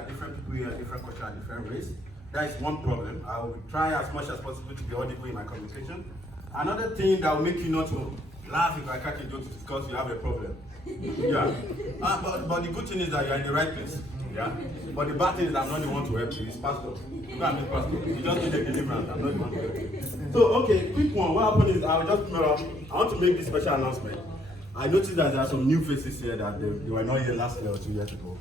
there are different people here, different culture, and different race. That is one problem. I will try as much as possible to be audible in my communication. Another thing that will make you not to laugh if I crack a joke is because you have a problem. Yeah. But the good thing is that you're in the right place. Yeah. But the bad thing is I'm not the one to help you. It's pastor. You can't be pastor. You just need a deliverance. I'm not the one to help you. So, okay, quick one. What happened is I want to make this special announcement. I noticed that there are some new faces here that they were not here last year or 2 years ago.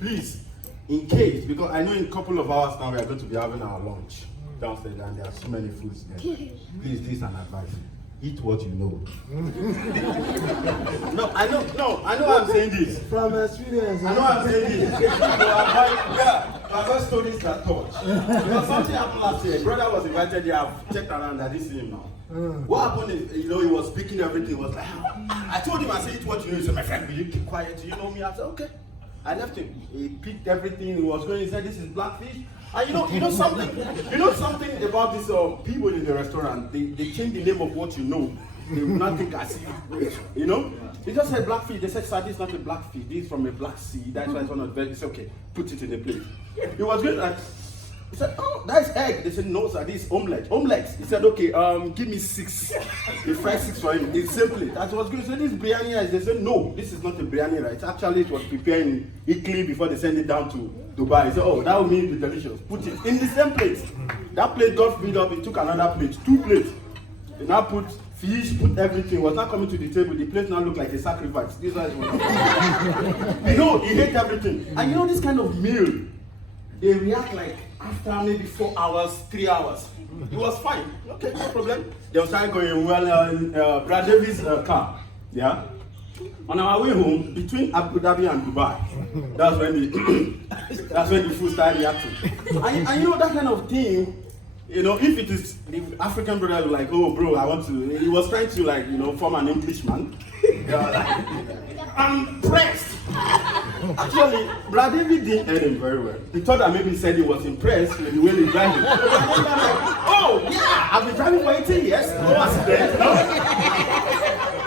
Please, in case, because I know in a couple of hours now we are going to be having our lunch downstairs and there are so many foods there. Please, this is an advice. Eat what you know. I know I'm saying this. From experience. I know I'm saying this. To avoid stories that touch. Because something happened last year. Brother was invited here, I've checked around, I didn't see him now. What happened is, he was speaking everything, he was like, I told him, I said, eat what you know. He said, my friend, will you keep quiet? Do you know me? I said, okay. I left him. He picked everything, he was going, he said, this is blackfish. And you know something about these people in the restaurant, they change the name of what you know. They will not think I see it. You know? They just said blackfish. They said, sir, this is not a blackfish. This is from a Black Sea. That's why it's not very. It's okay. Put it in the plate. He was going like, he said, oh, that's egg. They said, no, sir, this is omelette. Omelette. He said, okay, give me 6. They fried 6 for him. It's simple. That was good. He said, this is biryani rice. They said, no, this is not a biryani rice. Actually, it was prepared in Italy before they sent it down to Dubai. He said, oh, that would mean be delicious. Put it in the same plate. That plate got filled up. He took another plate, 2 plates. They now put fish, put everything. Was not coming to the table. The plate now looked like a sacrifice. This was he ate everything. And this kind of meal, they react like after maybe 4 hours, 3 hours. It was fine. Okay, no problem. They started going, Brad Davis' car. Yeah. On our way home, between Abu Dhabi and Dubai, that's when the food started reacting. And that kind of thing, if it is the African brother like, oh bro, I want to, he was trying to form an Englishman. I'm pressed. Actually, Brad David didn't hear him very well. He thought that maybe he said he was impressed with the way he driving. Oh yeah, I've been driving for 18 years. No accident. No.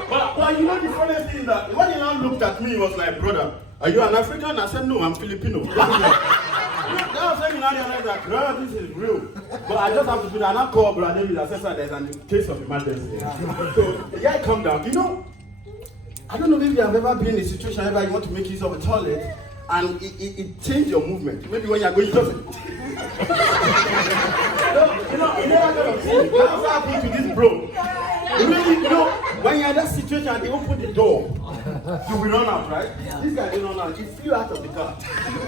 But the funny thing is that when he now looked at me, he was like, brother, are you an African? I said, no, I'm Filipino. That was when he now realized that, this is real. But I just have to do that. And I call Brad David and said, there's a case of emergency. So the guy come down. I don't know if you have ever been in a situation where you want to make use of a toilet and it changed your movement. Maybe when you're going, you just... That's what happened to this bro. When you're in that situation and they open the door, you will run out, right? This guy didn't run out. He flew out of the car.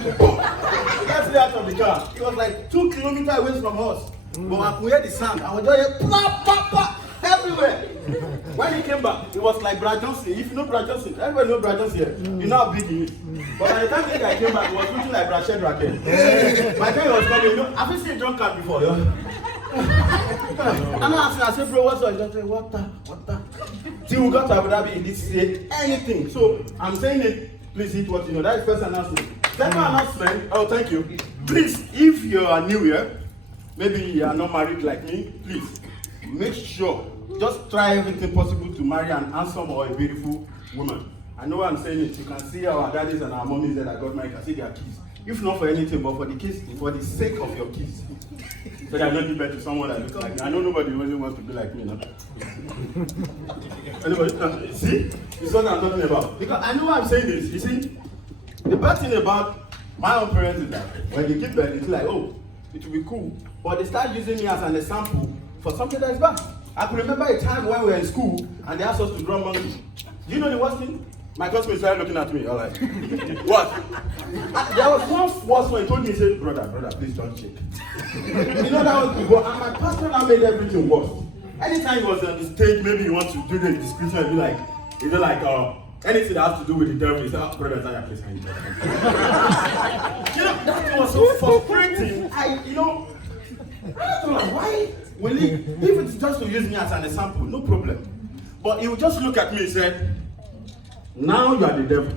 He flew out of the car. He was like 2 kilometers away from us. But I could hear the sound. I was just here, plop, plop, plop, everywhere. When he came back, it was like Brad Johnson. If you know Brad Johnson, everybody knows Brad Johnson here. You know how big he is. But by the time the guy came back, he was looking like Brad Shedrack. By the time he was coming, have you seen drunk card before? And I said, bro, what's up? He just said, water. Till we got to Abu Dhabi, he didn't say anything. So I'm saying it, please eat what you know. That is first announcement. Second announcement, oh, thank you. Please, if you are new here, maybe you are not married like me, please, make sure, just try everything possible to marry an handsome or a beautiful woman. I know what I'm saying it. You can see our daddies and our mommies that got married, you can see their kids. If not for anything, but for the kids, for the sake of your kids. So that I don't give birth to someone that looks like me. I know nobody really wants to be like me now. Anybody? See? This is what I'm talking about. Because I know why I'm saying this. You see, the bad thing about my own parents is that when they give birth, it's like, oh, it will be cool. But they start using me as an example for something that is bad. I can remember a time when we were in school and they asked us to draw money. Do you know the worst thing? My classmate started looking at me, all right. What? There was one worse one. He told me, he said, brother, please don't shake. That was the worst. And my pastor now made everything worse. Anytime he was on the stage, maybe he wants to do the description and be like, anything that has to do with the devil, he said, oh, brother, please can you that was so frustrating. I don't know why will he, if it's just to use me as an example, no problem. But he would just look at me and say, now you are the devil.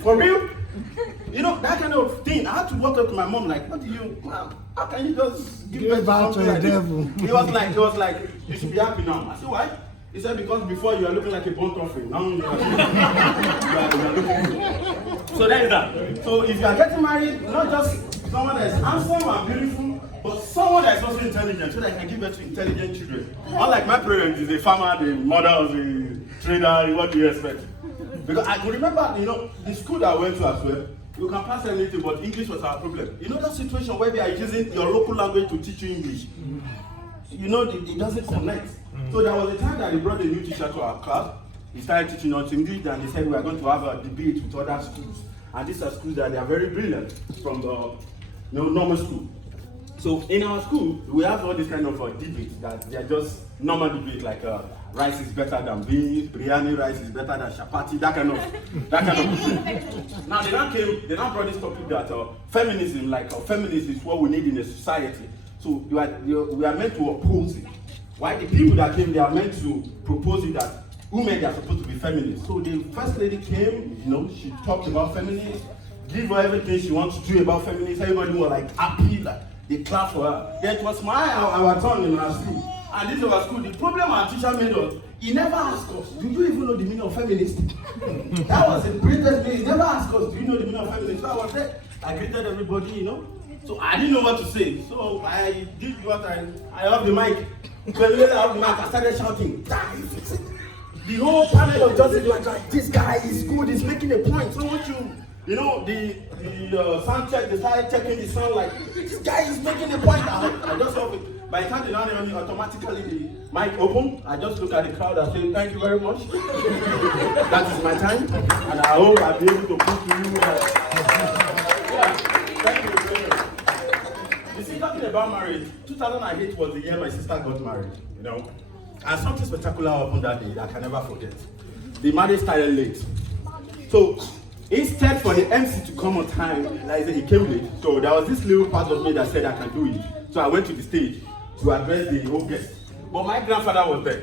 For real? That kind of thing. I had to walk up to my mom like, what do you, mom, how can you just give birth to the devil? He was like, you should be happy now. I said, why? He said, because before you are looking like a burnt offering. Now you are looking good. So there is that. So if you are getting married, not just someone that is handsome and beautiful, but someone that is also intelligent, so that you can give birth to intelligent children. Unlike my parents, is a farmer, the mother was a trader, what do you expect? Because I could remember, the school that I went to as well, you can pass anything, but English was our problem. You know that situation where they are using your local language to teach you English? It doesn't connect. So there was a time that they brought a new teacher to our class. He started teaching us English, and they said we are going to have a debate with other schools. And these are schools that they are very brilliant from the normal school. So in our school, we have all these kind of debates that they are just normal debate, like rice is better than beans, biryani rice is better than chapati, that kind of thing. Now they now brought this topic that feminism, feminism is what we need in a society. So we are meant to oppose it. Why the people that came, they are meant to propose it that women are supposed to be feminists. So the first lady came, she talked about feminism, give her everything she wants to do about feminism. Everybody was like happy, like they clapped for her. Then it was our turn in our school. And this was our school. The problem our teacher made us, he never asked us, do you even know the meaning of feminist? That was the greatest thing. He never asked us, do you know the meaning of feminist? So I was there. I greeted everybody, So I didn't know what to say. So I did what I have the mic. When I have the mic, I started shouting, the whole panel of judges were like, this guy is good, he's making a point. So what the sound check, they started checking the sound like, this guy is making a point. I just hope it. By the time they now automatically the mic open, I just look at the crowd and say, thank you very much. That is my time. And I hope I'll be able to prove to you that. Thank you very much. You see, talking about marriage, 2008 was the year my sister got married, And something spectacular happened that day that I can never forget. The marriage started late. So instead for the MC to come on time, he came late. So there was this little part of me that said I can do it. So I went to the stage to address the whole guest. But my grandfather was there.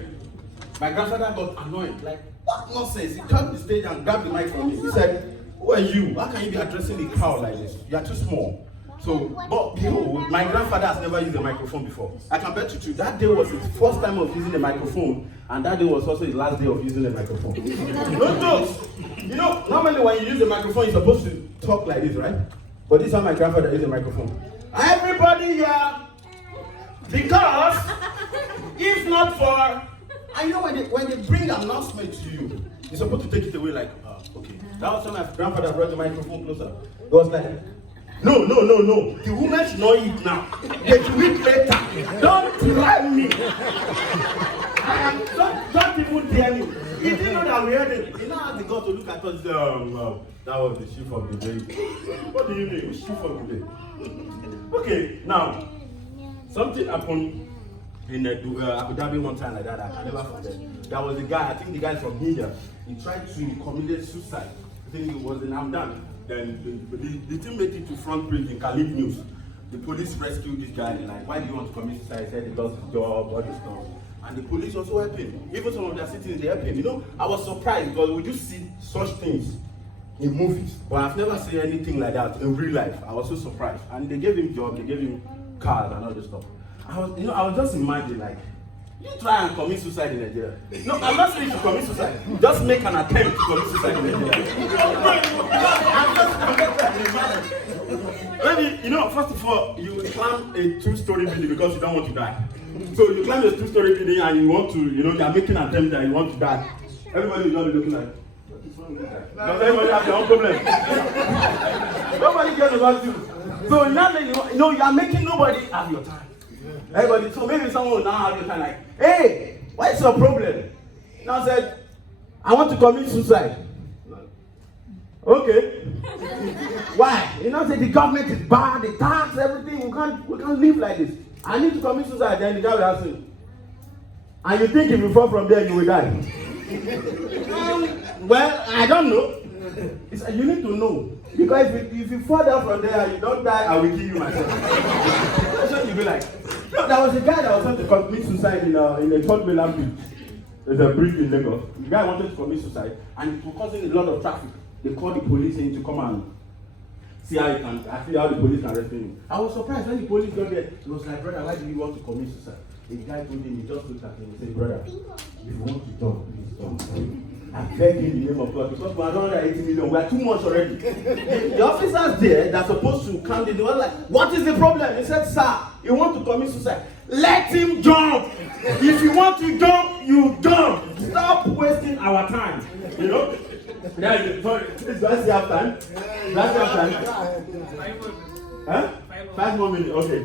My grandfather got annoyed, like, what nonsense? He turned the stage and grabbed the mic from me. He said, who are you? How can you be addressing the crowd like this? You are too small. So, but my grandfather has never used a microphone before. I can bet you that day was his first time of using a microphone, and that day was also his last day of using a microphone. No jokes. Normally when you use a microphone, you're supposed to talk like this, right? But this is how my grandfather used a microphone. Everybody here, because if not for, and when they bring announcement to you, you're supposed to take it away like, okay. That was when my grandfather brought the microphone closer. It was like, no. The woman should not eat now. They should eat later. Don't try me. Don't even dare me. He didn't know that we had it. He now had the God to look at us. That was the sheep of the day. What do you mean? Which sheep of the day? Okay, now, something happened in Abu Dhabi one time like that. I can never forget. There was a guy, I think the guy from India. He tried to commit suicide. I think it was in Hamdan. Then the team made it to front page in Khalid News. The police rescued this guy. Like, why do you want to commit suicide? He said he lost his job, all this stuff. And the police also helped him. Even some of their citizens, they helped him. I was surprised because we do see such things in movies, but I've never seen anything like that in real life. I was so surprised. And they gave him job, they gave him cars and all this stuff. I was just imagining, like, you try and commit suicide in Nigeria. No, I'm not saying you should commit suicide. Just make an attempt to commit suicide in Nigeria. Maybe, first of all, you climb a two-story building because you don't want to die. So you climb a two-story building and you want to, you're making an attempt and you want to die. Everybody is not looking like, does everybody have their own problem? Nobody cares about you. So now you are making nobody have your time. Everybody, so maybe someone will now have your time like, hey, what's your problem? Now said, I want to commit suicide. Okay. Why? Say the government is bad, the tax, everything. We can't live like this. I need to commit suicide. Then the guy will ask you, and you think if you fall from there, you will die. Well, I don't know. You need to know. Because if you fall down from there and you don't die, I will kill you myself. That's what you'll be like. No, there was a guy that was trying to commit suicide in a third mainland bridge. There's a bridge in Lagos. The guy wanted to commit suicide and it was causing a lot of traffic. They called the police in to come and see how the police can rescue him. I was surprised when the police got there. He was like, brother, why do you want to commit suicide? The guy told him, he just looked at him and said, brother, if you want to talk, please talk. I beg in the name of God, because we are 180 million, we are too much already. The officers there that are supposed to count it, they were like, what is the problem? He said, sir, you want to commit suicide? Let him jump. If you want to jump, you jump. Stop wasting our time. You know? Sorry, does he have time? Does he have time? Huh? 5 more minutes, okay.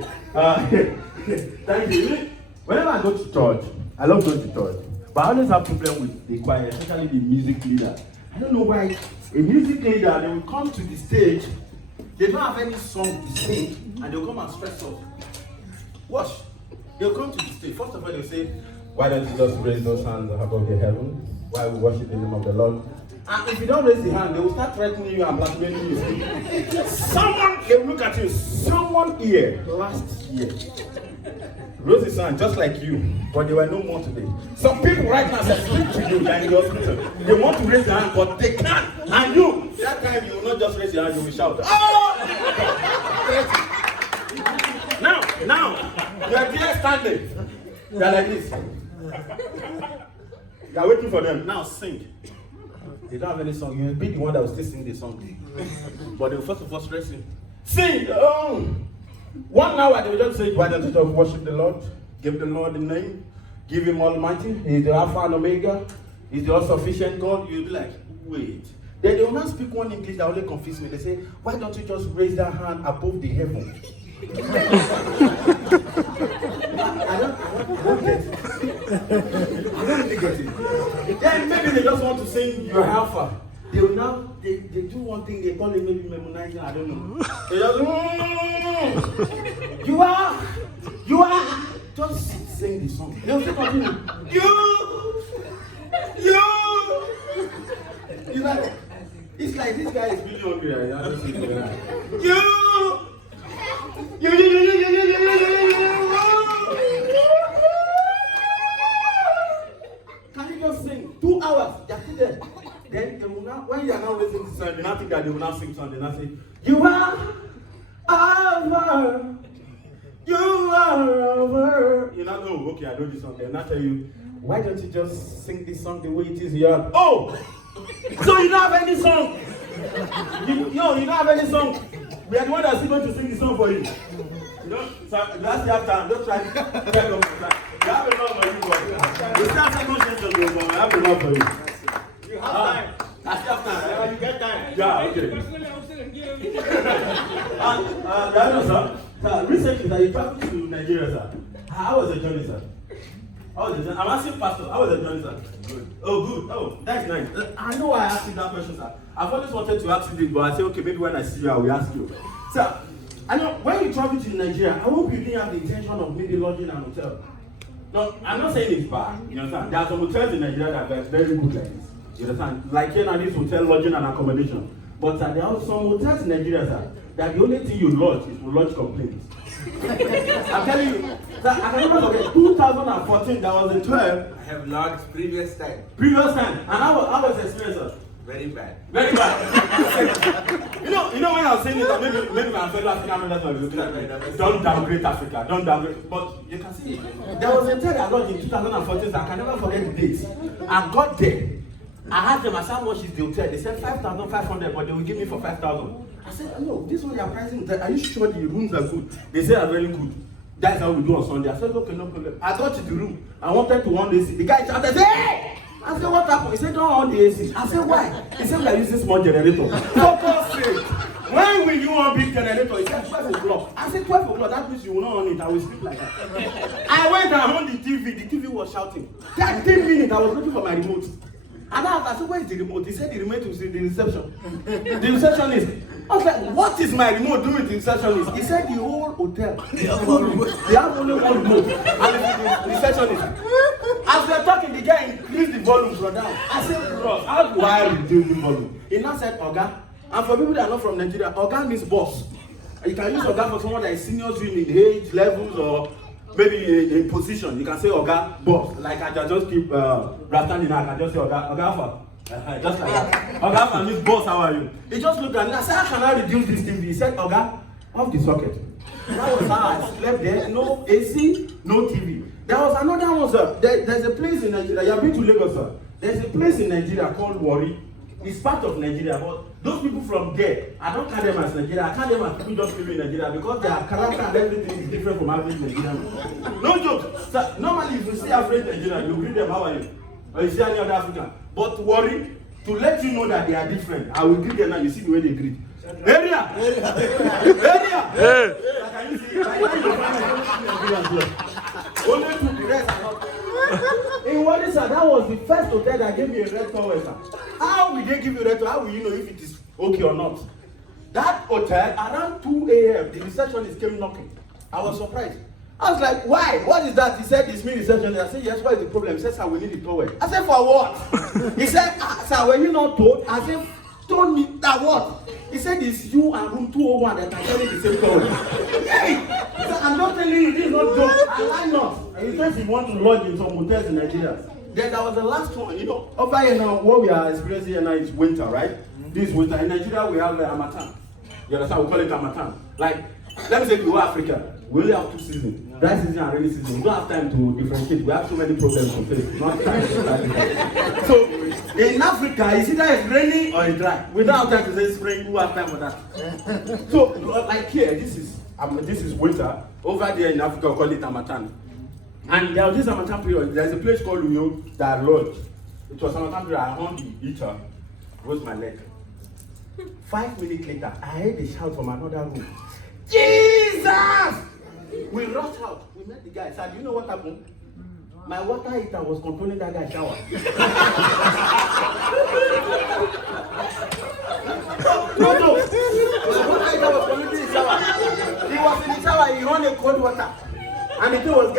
Thank you. Whenever I go to church, I love going to church. But I always have problem with the choir, especially the music leader. I don't know why a music leader, they will come to the stage, they don't have any song to sing, and they'll come and stress up. Watch. They'll come to the stage. First of all, they'll say, why don't you just raise those hands above the heaven? Why we worship the name of the Lord? And if you don't raise the hand, they will start threatening you and blackmailing you. Someone, they will look at you. Someone here, last year, raised his hand just like you, but they were no more today. Some people right now say, speak to you, they're in the hospital. They want to raise their hand, but they can't. And you, that time you will not just raise your hand, you will shout, oh! Now, you are there standing. They are like this. You are waiting for them. Now sing. They don't have any song. You will be the one that will still sing the song. But they will first of all stress you. Sing! 1 hour they will just say, why don't you just worship the Lord? Give the Lord the name. Give him Almighty. He's the Alpha and Omega. He's the all-sufficient God. You'll be like, wait. Then they will not speak one English that only confuse me. They say, why don't you just raise that hand above the heaven? I don't get it. I don't really get it. Then maybe they just want to sing your Alpha. They will now, they do one thing, they call it maybe memorizing, I don't know. They just, you are, just sing the song. They'll say continue. You know, it's like this guy is really hungry. Can you just sing 2 hours? Just sit there. Then they will now, when you are now listening to song, they now think that they will now sing something. They now say, you are over. You are over. You now know, okay, I know this song. They'll now tell you, why don't you just sing this song the way it is here? Oh! So you don't have any song? You don't have any song? We are the one that's going to sing the song for you. You know, so that's the time. Don't try to get up for that. You have enough for you, boy. You start second session, but I have enough for you. You have time. I still have time. You get time. Yeah, okay. Sir, recently, sir, you traveled to Nigeria, sir. How was the journey, sir? I'm asking Pastor, how was the journey, sir? Good. Oh, good. Oh, that's nice. I know why I asked you that question, sir. I've always wanted to ask you this, but I said, okay, maybe when I see you, I will ask you. Sir, I know when you travel to Nigeria, I hope you didn't have the intention of maybe lodging an hotel. No, I'm not saying it's bad. You understand? There are some hotels in Nigeria that are very good like this. You understand? Like here now, this hotel lodging and accommodation. But there are some hotels in Nigeria, sir, that the only thing you lodge is to lodge complaints. I'm telling you, sir, I can never forget 2014, that was the 12. I have lodged previous time. And how was the experience, sir? Very bad. Very bad. you know when I was saying it, maybe my fellow African members will be like, don't downgrade Africa, don't downgrade. But you can see, there was a hotel I lodged in 2014, I can never forget the dates. I got there. I asked them, I said, how much is the hotel? They said 5,500, but they will give me for 5,000. I said, no, this one they are pricing hotel. Are you sure the rooms are good? They said, are very good. That's how we do on Sunday. I said, okay, no problem. I got to the room. I wanted to on the AC. The guy shouted, hey! I said, what happened? He said, don't on the AC. I said, why? He said, we are using small generator. For God's sake. When will you on big generator? He said, 12 o'clock. I said, 12 o'clock, that means you will not on it. I will sleep like that. I went and on the TV. The TV was shouting. 30 minutes, I was looking for my remote. And I said, where is the remote? He said the remote was in the reception. The receptionist. I was like, what is my remote doing with the receptionist? He said the whole hotel. They have only one remote. And the receptionist. As we were talking, the guy increased the volume from down. I said, bro, how do I reduce the volume? He now said, Oga. And for people that are not from Nigeria, Oga means boss. You can use Oga for someone that is senior to you in age, levels, or maybe in position. You can say Oga, boss. Like I can just keep standing out. I can just say Oga Alpha. Just like that. Oga Alpha means boss, how are you? He just looked at me. I said, how can I reduce this TV? He said, Oga, off the socket. That was how I slept there. No AC, no TV. There was another one, sir. There's a place in Nigeria. You have been to Lagos, sir. There's a place in Nigeria called Warri. It's part of Nigeria, but those people from there, I don't count them as Nigeria. I count them as people just living in Nigeria because their character and everything is different from average Nigerian. No joke. Sir, normally, if you see average Nigerian, you greet them, how are you? Or you see any other African. But Warri, to let you know that they are different, I will greet them now. You see the way they greet. Area! Area! Can you see? Only to the rest are not. In Warri, sir, that was the first hotel that gave me a red towel, sir. How will they give you a red towel? How will you know if it is okay or not? That hotel, around 2 a.m., the receptionist came knocking. I was surprised. I was like, why? What is that? He said, it's me, receptionist. I said, yes, what is the problem? He said, sir, we need the towel. I said, for what? He said, sir, were you not told? I said, told me that what? He said, it's you and room 201 that are carrying the same towel. Hey! He said, I'm not telling you, this is not joke. I lie not. And he says he wants to lodge in some hotels in Nigeria. Then there was the last one, you know, over here now, what we are experiencing here now is winter, right? This winter. In Nigeria, we have Harmattan. You understand? We call it Harmattan. Like, let me say, to Africa, we only have 2 seasons. Dry season and rainy season. We don't have time to differentiate. We have so many problems to face. Not time to start. So, in Africa, it's either it's raining or it's dry. We don't have time to say spring. Who have time for that? So, like here, this is winter. Over there in Africa, we call it Harmattan. And there was this Harmattan period. There's a place called Uyo that lodge. It was Harmattan period. I hung the heater, rose my leg. 5 minutes later, I heard a shout from another room. Jesus! We rushed out. We met the guy. Said, do you know what happened? My water heater was controlling that guy's shower. No. My water heater was controlling his shower. He was in the shower. He ran a cold water. And the thing was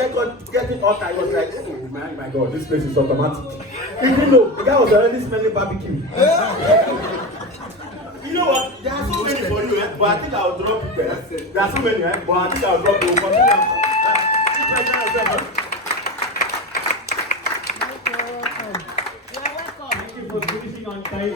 getting hotter. He was like, oh my God, this place is automatic. He didn't know. The guy was already smelling barbecue. You know what? There are so many for you, but I think I'll drop you there. There are so many, but I think I'll drop you. You're welcome. Thank you for finishing on time.